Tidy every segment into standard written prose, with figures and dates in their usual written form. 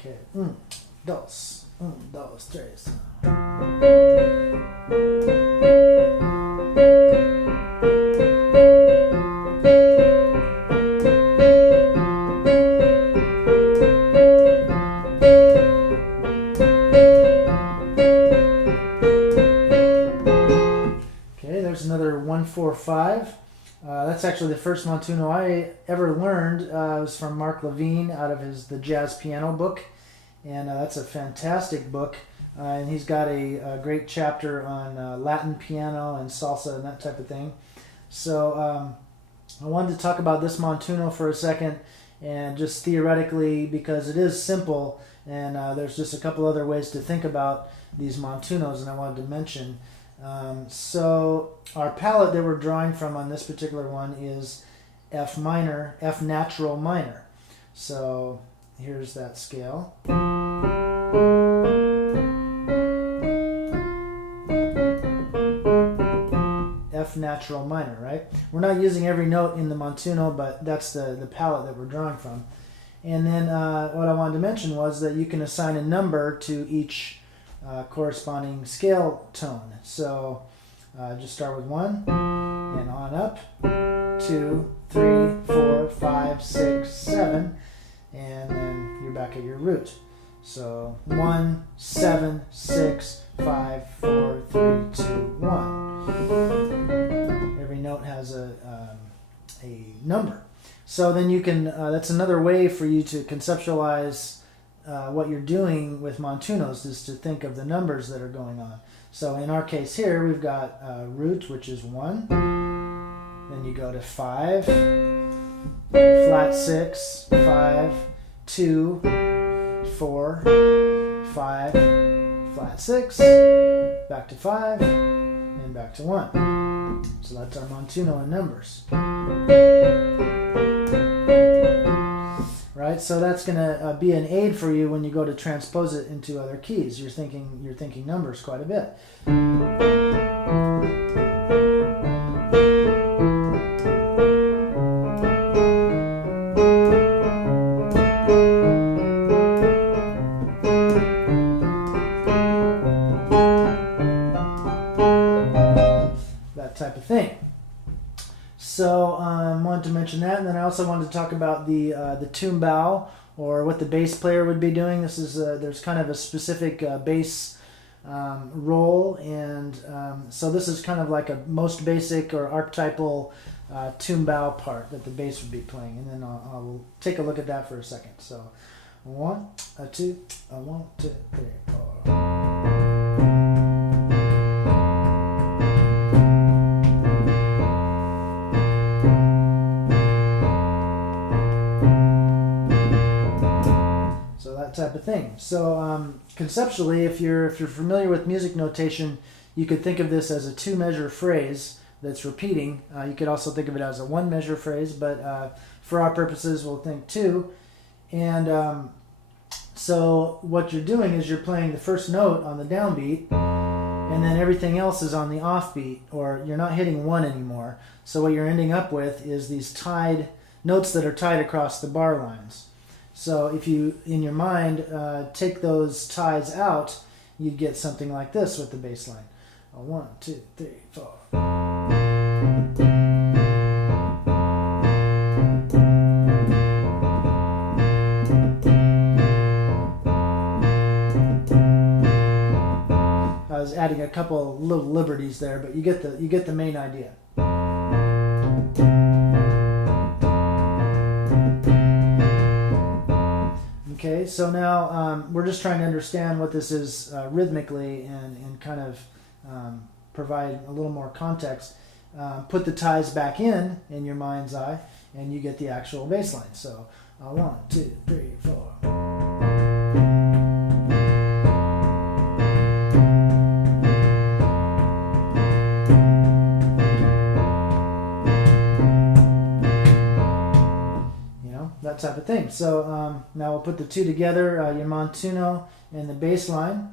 Okay, dos, dos, tres. Okay, there's another 1-4-5. That's actually the first montuno I ever learned. It was from Mark Levine out of the Jazz Piano book, and that's a fantastic book. And he's got a great chapter on Latin piano and salsa and that type of thing. So I wanted to talk about this montuno for a second, and just theoretically, because it is simple, and there's just a couple other ways to think about these montunos, and I wanted to mention. So our palette that we're drawing from on this particular one is F minor, F natural minor. So here's that scale. F natural minor, right? We're not using every note in the montuno, but that's the palette that we're drawing from. And then what I wanted to mention was that you can assign a number to each corresponding scale tone. So just start with 1 and on up, 2, 3, 4, 5, 6, 7, and then you're back at your root. So 1, 7, 6, 5, 4, 3, 2, 1. Every note has a number. So then you can, that's another way for you to conceptualize what you're doing with montunos, is to think of the numbers that are going on. So in our case here, we've got root, which is 1. Then you go to 5, flat 6, 5, 2, 4, 5, flat 6, back to 5, and back to 1. So that's our montuno in numbers. Right, so that's going to be an aid for you when you go to transpose it into other keys. You're thinking numbers quite a bit. That type of thing. So I wanted to mention that, and then I also wanted to talk about the tumbao, or what the bass player would be doing. This is there's kind of a specific bass role, and so this is kind of like a most basic or archetypal tumbao part that the bass would be playing, and then I'll take a look at that for a second. So 1, 2, 1, 2, 3, 4. Type of thing. So conceptually, if you're familiar with music notation, you could think of this as a 2-measure phrase that's repeating. You could also think of it as a 1-measure phrase, but for our purposes, we'll think 2. And so what you're doing is you're playing the first note on the downbeat, and then everything else is on the offbeat, or you're not hitting 1 anymore. So what you're ending up with is these tied notes that are tied across the bar lines. So if you, in your mind, take those ties out, you'd get something like this with the bass line. 1, 2, 3, 4. I was adding a couple little liberties there, but you get the main idea. Okay, so now we're just trying to understand what this is rhythmically, and kind of provide a little more context. Put the ties back in your mind's eye, and you get the actual bass line. So 1, 2, 3, 4. That type of thing. So now we'll put the two together, your montuno and the bass line,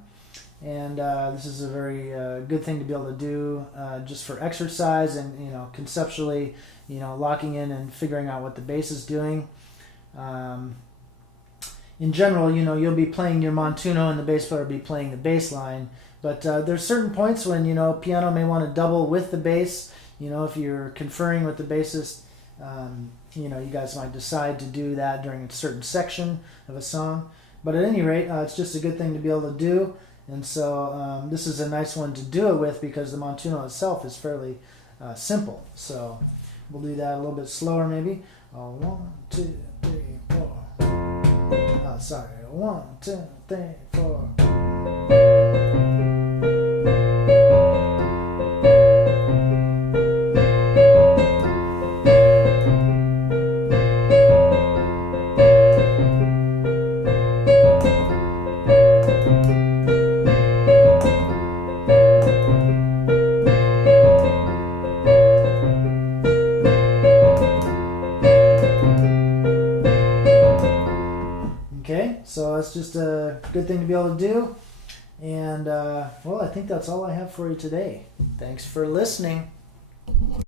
and this is a very good thing to be able to do just for exercise, and conceptually, locking in and figuring out what the bass is doing. in general, you'll be playing your montuno and the bass player will be playing the bass line. But there's certain points when, piano may want to double with the bass. If you're conferring with the bassist, you guys might decide to do that during a certain section of a song. But at any rate, it's just a good thing to be able to do. And so this is a nice one to do it with because the montuno itself is fairly simple. So we'll do that a little bit slower maybe. 1, 2, 3, 4. Sorry. 1, 2, 3, 4. Okay, so it's just a good thing to be able to do. And, well, I think that's all I have for you today. Thanks for listening.